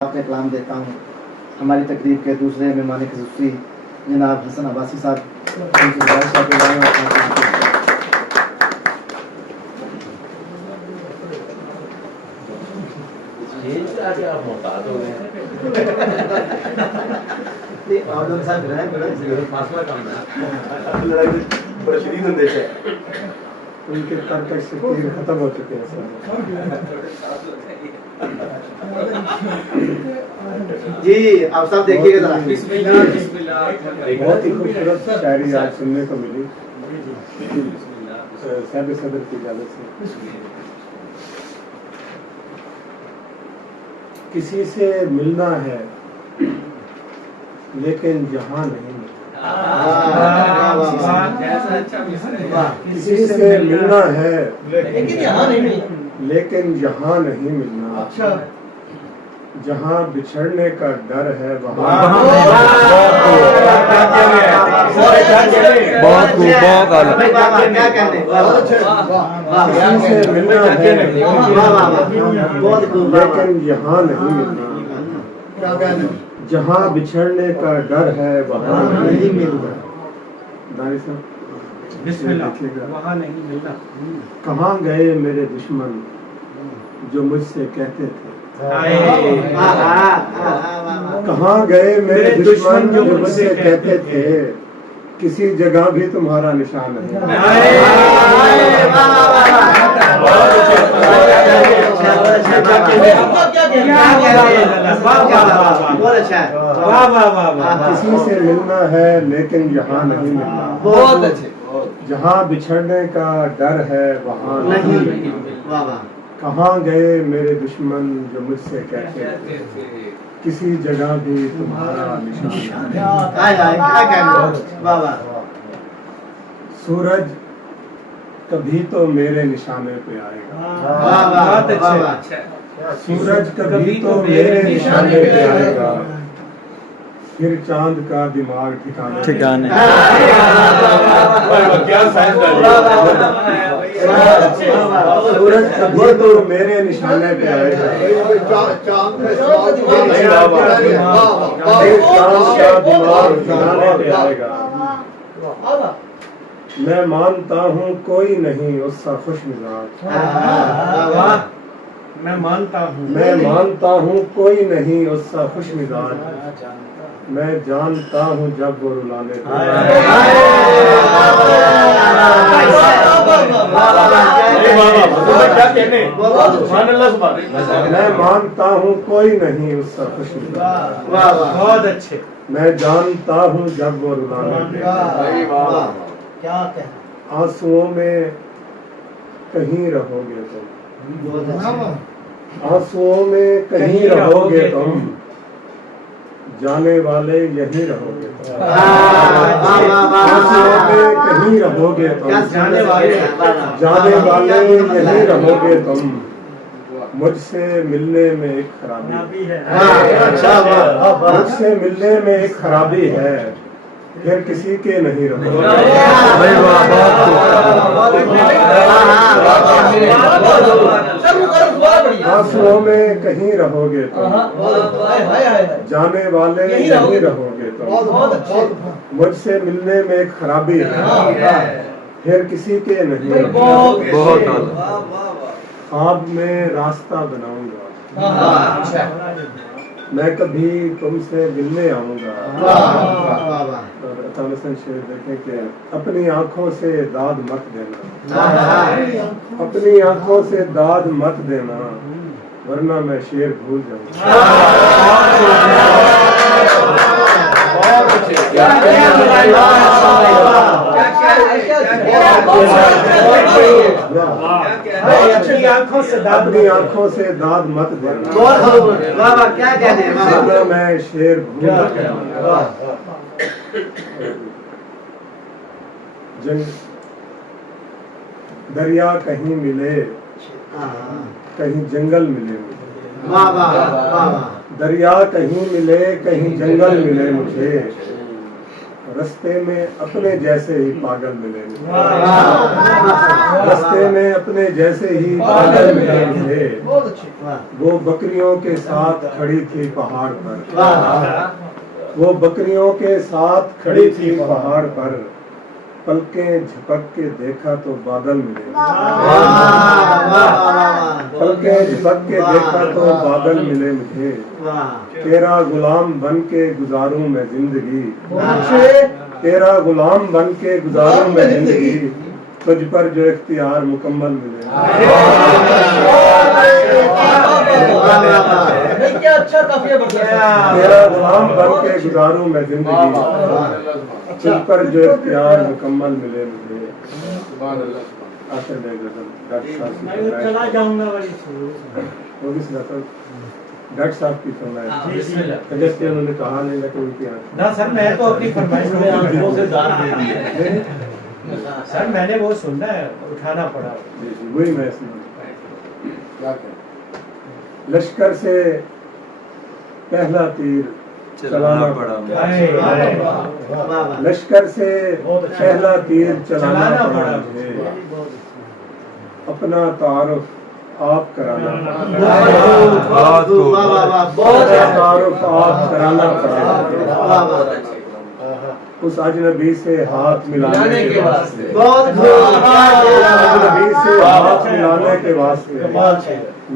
आपका कलाम देता हूँ। हमारी तकरीब के दूसरे मेहमान ख़ुसूसी जनाब हसन अब्बासी साहब उनके तर्क से तीर खत्म हो चुके हैं सर। जी आप सब देखिएगा जरा। बहुत ही खूबसूरत शायरी आज सुनने को मिली साहब सदर की इजाजत से। किसी से मिलना है लेकिन जहां नहीं मिलना। किसी से मिलना है लेकिन यहाँ नहीं मिलना। अच्छा जहाँ बिछड़ने का डर है वहाँ किसी से मिलना है लेकिन यहाँ नहीं मिलना। जहाँ बिछड़ने का डर है वहाँ नहीं मिलना। दानी साहब वहाँ नहीं मिलना। कहाँ गए मेरे दुश्मन जो मुझसे कहते थे। कहाँ गए मेरे दुश्मन जो मुझसे कहते थे किसी जगह भी तुम्हारा निशान है। किसी से मिलना है लेकिन यहाँ नहीं मिलना। बहुत अच्छे। जहाँ बिछड़ने का डर है वहाँ नहीं। कहाँ गए मेरे दुश्मन जो मुझसे कहते थे किसी जगह भी तुम्हारा निशान है। सूरज कभी तो मेरे निशाने पे आएगा। सूरज कभी तो मेरे निशाने पे आएगा फिर चांद का दिमाग ठिकाने सूरज कभी तो मेरे निशाने पे आएगा फिर चांद का दिमाग ठिकाने पे आएगा। मैं मानता हूँ कोई नहीं उसका खुश मिजाज। मैं मानता हूँ कोई नहीं उसका खुश मिजाज। मैं जानता हूँ जब वो रुलाने मैं मानता हूँ कोई नहीं उसका खुश मिजाज। बहुत अच्छे। मैं जानता हूँ जब वो रुलाने क्या आंसुओं में कहीं रहोगे तुम। आंसुओं में कहीं रहोगे तुम जाने वाले यहीं रहोगे तुम। आंसुओं में कहीं रहोगे तुम जाने वाले यहीं रहोगे तुम। मुझसे मिलने में एक खराबी है। मुझसे मिलने में एक खराबी है फिर किसी के नहीं रहोगे। आंसुओं में कहीं रहोगे तुम जाने वाले यहीं रहोगे तुम। मुझसे मिलने में एक खराबी है फिर किसी के नहीं रहोगे। ख्वाब में रास्ता बनाऊंगा मैं कभी तुमसे मिलने आऊंगा। शेर देखें कि अपनी आंखों से दाद मत देना। अपनी आंखों से दाद मत देना वरना मैं शेर भूल जाऊंगा। अपनी आंखों से दाद मत देना वरना मैं शेर भूल जाऊंगा। दरिया कहीं मिले कहीं जंगल मिले मुझे। दरिया कहीं मिले कहीं जंगल मिले मुझे रास्ते में अपने जैसे ही पागल मिले मुझे। रास्ते में अपने जैसे ही पागल मिले मुझे। वो बकरियों के साथ खड़ी थी पहाड़ पर। वो बकरियों के साथ खड़ी थी पहाड़ पर। पलकें झपक के देखा तो बादल मिले। पलकें झपक के देखा तो बादल मिले मुझे। तेरा गुलाम बन के गुजारूं मैं जिंदगी। तेरा गुलाम बन के गुजारूं मैं जिंदगी। तुझ पर जो इख्तियार मुकम्मल मिले। क्या अच्छा काफिया बताया। तेरा गुलाम बन के गुजारूं मैं जिंदगी। तुझ पर जो इख्तियार मुकम्मल मिले मुझे। आखिर में गजल चला जाऊंगा बड़ी वो भी सुनाता डॉक्टर साहब की फरमाइश जैसे उन्होंने कहा नहीं लेकिन उनकी आंख ना सर मैं तो अपनी फरमाइश में आंखों से दान दे दी है सर मैंने वो सुनना है उठाना पड़ा जी जी वही मैं सुना लश्कर से पहला तीर चलाना पड़ा। लश्कर से पहला तीर चलाना पड़ा मुझे। अपना तारुफ आप कराना तारुफ आप कराना पड़ा। उस अजनबी से हाथ मिलाने के वास्ते अजनबी से हाथ मिलाने के वास्ते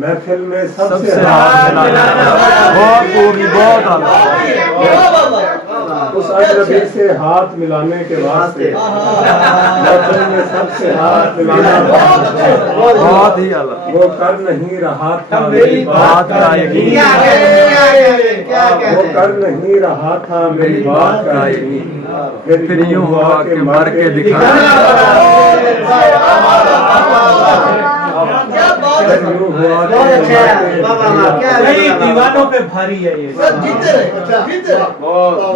महफिल में सबसे उस अजनबी से हाथ मिलाने के वास्ते महफिल में सबसे हाथ मिलाना बहुत ही अलग वो कर नहीं रहा था मेरी बात का यकीन वो कर नहीं रहा था मेरी बात का यकीन फिर यूं हुआ कि मर के दिखा दीवानों पे भारी है ये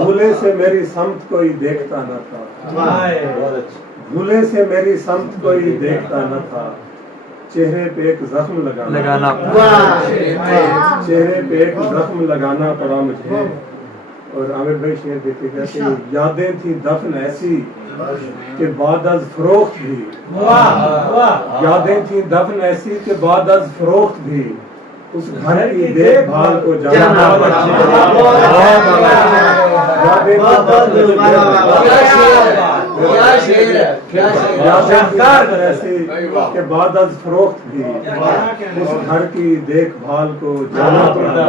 भूले से मेरी समत कोई देखता न था। भूले से मेरी समत कोई देखता न था। चेहरे पे एक जख्म लगाना चेहरे पे एक जख्म लगाना पड़ा मुझे। और आमिर भाई शेर देखिएगा कि यादें थी दफन ऐसी कि बाद अज फरोख्त भी। यादें थी दफन ऐसी कि बाद अज फरोख्त भी। उस घर की देखभाल को जाना ऐसी के बाद अज फरोख्त भी। उस घर की देखभाल को जाना पड़ा।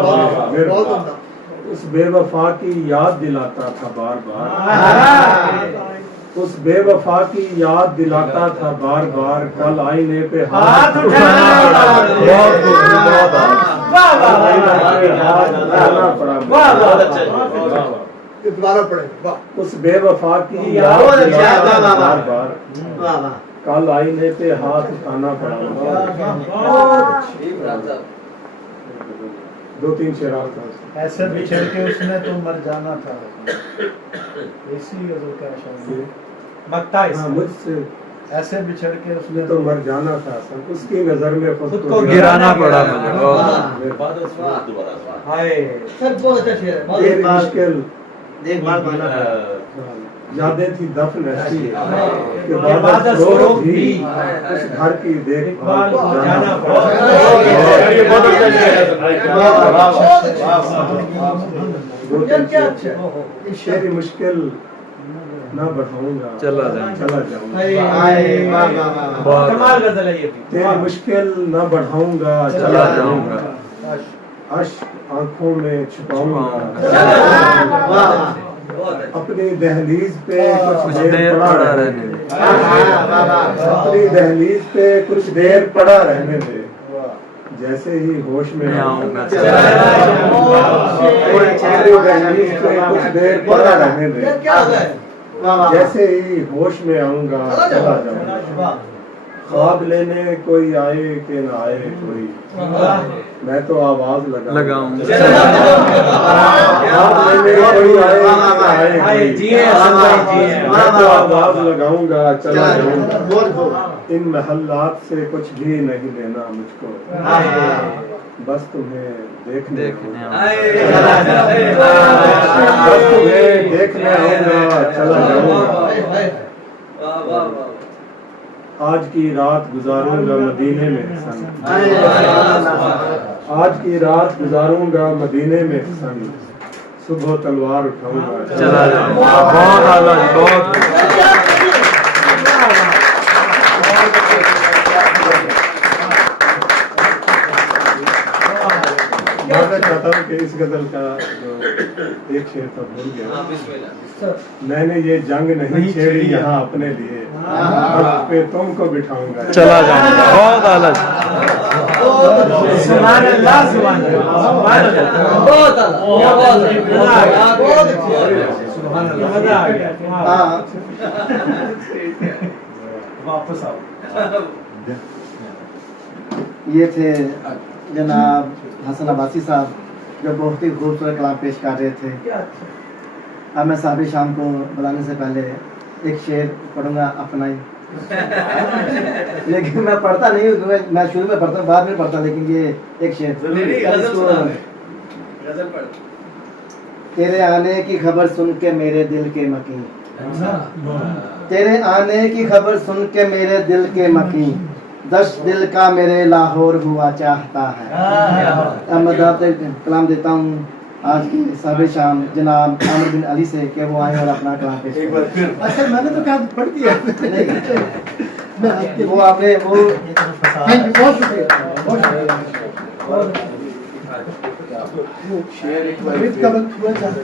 उस बेवफा की याद दिलाता था बार बार। उस बेवफा की याद दिलाता था बार बार। कल आईने पे हाथ दोबारा पढ़े। उस बेवफा की याद दिलाता था बार बार। कल आईने पे हाथ उठाना पड़ा। दो तीन शेर ऐसे बिछड़ के उसने तो मर जाना था। इसी गजल का शायद मक्ता हाँ, मुझसे ऐसे बिछड़ के उसने तो मर जाना था। सब उसकी नजर में खुद को गिराना पड़ा मुझे। हाय सर बहुत अच्छा शेर है। ये मुश्किल देखभाल माना यादें थी दफन ऐसी कि बाद बाद अज फरोख्त फरोख्त भी भी। उस घर की देखभाल को जाना जाना पड़ा। तेरी मुश्किल ना बढ़ाऊंगा चला जाऊंगा कमाल गजल है ये भी। तेरी मुश्किल ना बढ़ाऊंगा चला जाऊंगा। अश्क आंखों में छुपाऊंगा। अपनी दहलीज पे कुछ देर पड़ा रहने दे। अपनी दहलीज पे कुछ देर पड़ा रहने दे। जैसे ही होश में आऊंगा अपनी दहलीज पे कुछ देर पड़ा रहने दे। जैसे ही होश में आऊंगा चला जाऊंगा। ख्वाब लेने कोई आए कि ना आए कोई मैं तो आवाज लगाऊंगा। ख्वाब लेने कोई आए कि ना आए कोई मैं तो आवाज लगाऊंगा चला जाऊंगा। इन महल्लात से कुछ भी नहीं लेना मुझको, बस तुम्हें देखने बस तुम्हें देखने आऊंगा, चला जाऊंगा। आज की रात गुजारूंगा मदीने में हसन, आज की रात गुजारूंगा मदीने में हसन, सुबह तलवार उठाऊंगा, चला जाऊंगा। बहुत आला जी, बहुत मैं चाहता हूँ कि इस गजल का जो एक शेर था भूल गया, मैंने ये जंग नहीं छेड़ी यहाँ अपने लिए, अब पे तुमको बिठाऊंगा, चला जाऊंगा। बहुत आला जी। सुभान अल्लाह, सुभान अल्लाह। बहुत सुभान अल्लाह। मजा आ गया। हाँ वापस आओ। ये थे जनाब हसन अब्बासी साहब, जो बहुत ही खूबसूरत कलाम पेश कर रहे थे। अब मैं साबिर शाम को बुलाने से पहले एक शेर पढ़ूंगा अपना ही, लेकिन मैं पढ़ता नहीं हूँ क्योंकि मैं शुरू में पढ़ता हूँ, बाद में पढ़ता, लेकिन ये एक शेर। तेरे आने की खबर सुन के मेरे दिल के मकीन, तेरे आने की खबर सुन के मेरे दिल के मकीन, दस दिल का मेरे लाहौर हुआ चाहता है। अब मैं कलाम देता हूँ आज की साबिर शाम जनाब आमिर बिन अली से कि वो आए और अपना कलाम पेश करें। अच्छा मैंने तो क्या पढ़ दिया। वो आपने वो थैंक यू, बहुत शुक्रिया, बहुत शुक्रिया। शेर एक बार